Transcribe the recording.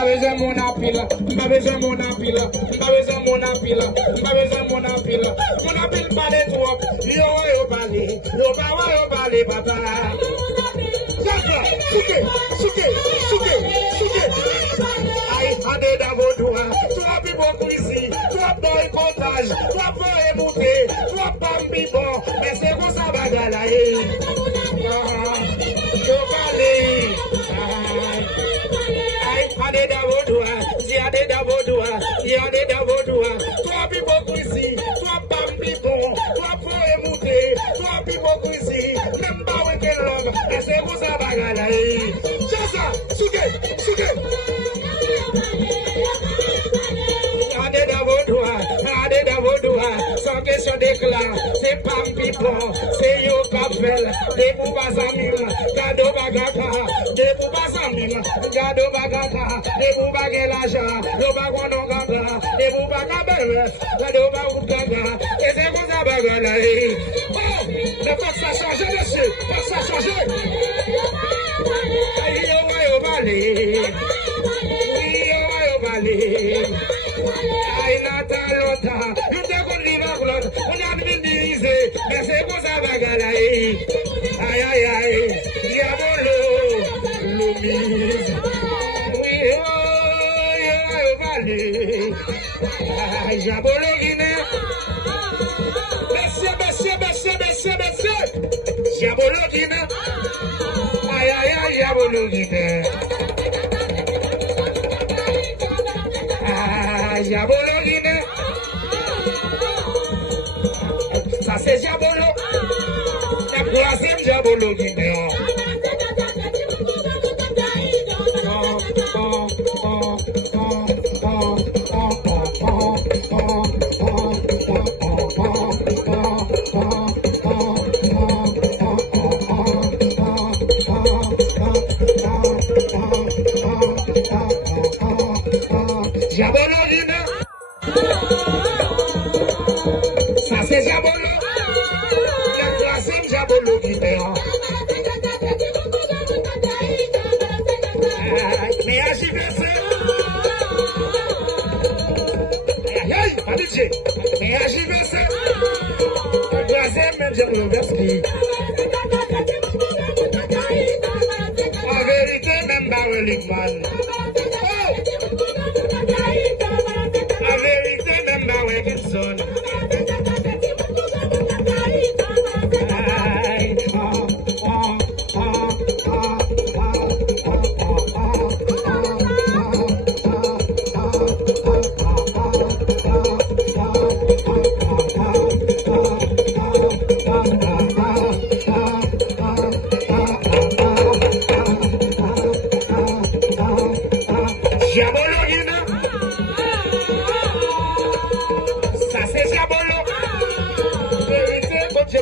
M'a besoin mon appel, m'a besoin mon appel, m'a besoin mon appel, m'a besoin mon appel. Mon appel parle trop, yo parle, papa. Jacques, souke. Aïe, allez dans vos doigts, toi people ici, toi boy potage, toi boy monté, toi pomme bibon, mais c'est pour ça bagala. Yo parle. Allez dans vos doigts, si allez dans vos doigts, si allez dans vos doigts, toi people ici, toi pomme bibon, toi boy monté, toi people ici, même pas week-end love, mais c'est pour ça bagala. C'est ça, souke. Allez dans vos doigts, sans question d'éclat, c'est pas un pipon, c'est yo kapel, des poupas amim, gado bagaka, des poupas amim, gado bagaka, des poupas gelaja, le bagon ganga, des poupas kabel, gado bagaka, et c'est pour ça bagala. Oh, le pas ça changer, monsieur, pas ça changer. Yo vale. Aïe, Natalota, nous devons vivre blood, on a bien divisé, mais c'est pour ça bagala. Aïe, diabolo, l'oumise. Oui, yo vale. Aïe, diabolo, Guinée. Monsieur. Diabolo, Guinée. Aïe, diabolo, Guinée. Diabolo Guinée. Ça c'est Diabolo. La troisième Diabolo Guinée. Diabolo Guinée. Ça c'est Diabolo. La troisième Diabolo Guinée. Mais AJVC. Pas de Dieu. Mais AJVC. La troisième Diabolo Guinée. En vérité, même Barreligman. Ça c'est Diabolo. Vérité, bon Dieu,